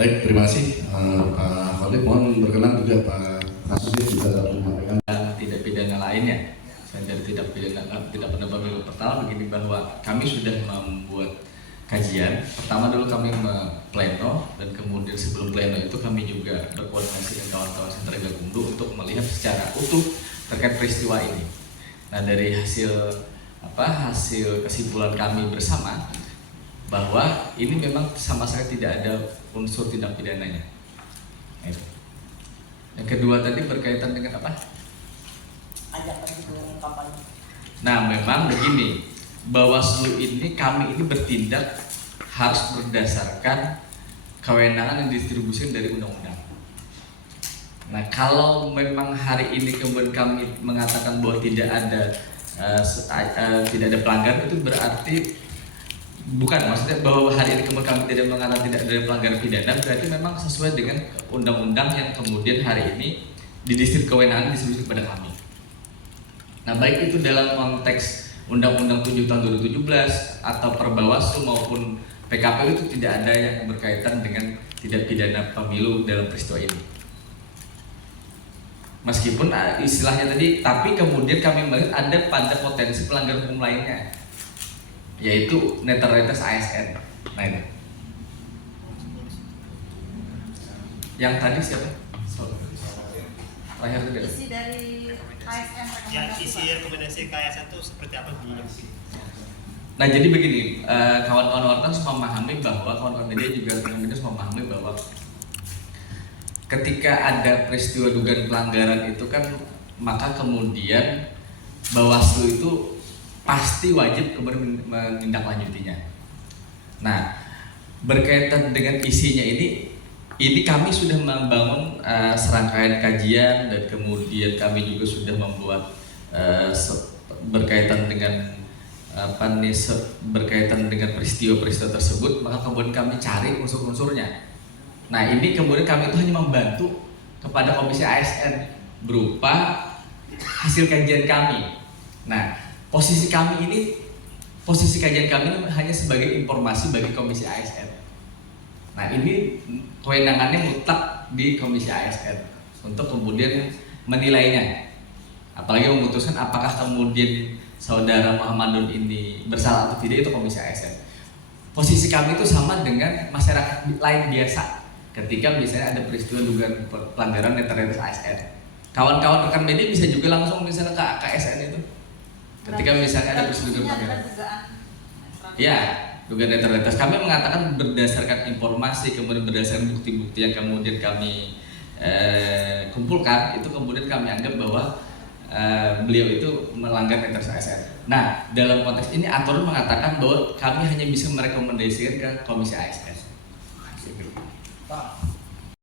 Baik, terima kasih Pak Khalid. Mohon berkenan juga Pak Kasudit juga dapat menyampaikan tidak pidana lainnya. Saya dari tidak pidana pemilu pertama begini, bahwa kami sudah membuat kajian. Pertama dulu kami pleno, dan kemudian sebelum pleno itu kami juga berkoordinasi dengan kawan-kawan Sentra Gakumdu untuk melihat secara utuh terkait peristiwa ini. Nah, dari hasil kesimpulan kami bersama bahwa ini memang sama sekali tidak ada unsur tindak pidananya. Nah, itu. Yang kedua tadi berkaitan dengan apa? Nah, memang begini, Bawaslu ini, kami ini bertindak harus berdasarkan kewenangan yang didistribusikan dari undang-undang. Nah, kalau memang hari ini kemudian kami mengatakan bahwa tidak ada pelanggaran, itu berarti bukan, maksudnya bahwa hari ini kemudian kami tidak mengatakan tidak ada pelanggaran pidana, berarti memang sesuai dengan undang-undang yang kemudian hari ini kewenangan distribusi kepada kami. Nah, baik itu dalam konteks Undang-Undang 7 tahun 2017 atau Perbawaslu maupun PKPU, itu tidak ada yang berkaitan dengan tidak pidana pemilu dalam peristiwa ini. Meskipun istilahnya tadi, tapi kemudian kami melihat ada pada potensi pelanggaran hukum lainnya, yaitu netralitas ASN. Nah, ini yang tadi siapa? Terakhir tadi. Isi dari KSN rekomendasi. Yang isi rekomendasi KSN itu seperti apa Bu? Nah, jadi begini, kawan-kawan wartawan semua memahami bahwa kawan-kawan media juga semua memahami bahwa ketika ada peristiwa dugaan pelanggaran itu kan, maka kemudian Bawaslu itu pasti wajib kemudian menindaklanjutinya. Nah, berkaitan dengan isinya ini kami sudah membangun serangkaian kajian, dan kemudian kami juga sudah membuat berkaitan dengan berkaitan dengan peristiwa-peristiwa tersebut, maka kemudian kami cari unsur-unsurnya. Nah, ini kemudian kami itu hanya membantu kepada Komisi ASN berupa hasil kajian kami. Nah, posisi kajian kami ini hanya sebagai informasi bagi Komisi ASN. Nah, ini kewenangannya mutlak di Komisi ASN untuk kemudian menilainya, apalagi memutuskan apakah kemudian saudara Muhammadun ini bersalah atau tidak, itu Komisi ASN. Posisi kami itu sama dengan masyarakat lain biasa ketika misalnya ada peristiwa dugaan pelanggaran netralitas ASN. Kawan-kawan rekan media bisa juga langsung misalnya ke ASN itu ketika misalnya ada peristiwa pelanggaran. Ya, dugaan netralitas. Kami mengatakan berdasarkan informasi, kemudian berdasarkan bukti-bukti yang kemudian kami kumpulkan, itu kemudian kami anggap bahwa beliau itu melanggar netralitas ASN. Nah, dalam konteks ini aturan mengatakan bahwa kami hanya bisa merekomendasikan ke Komisi ASN. Pak,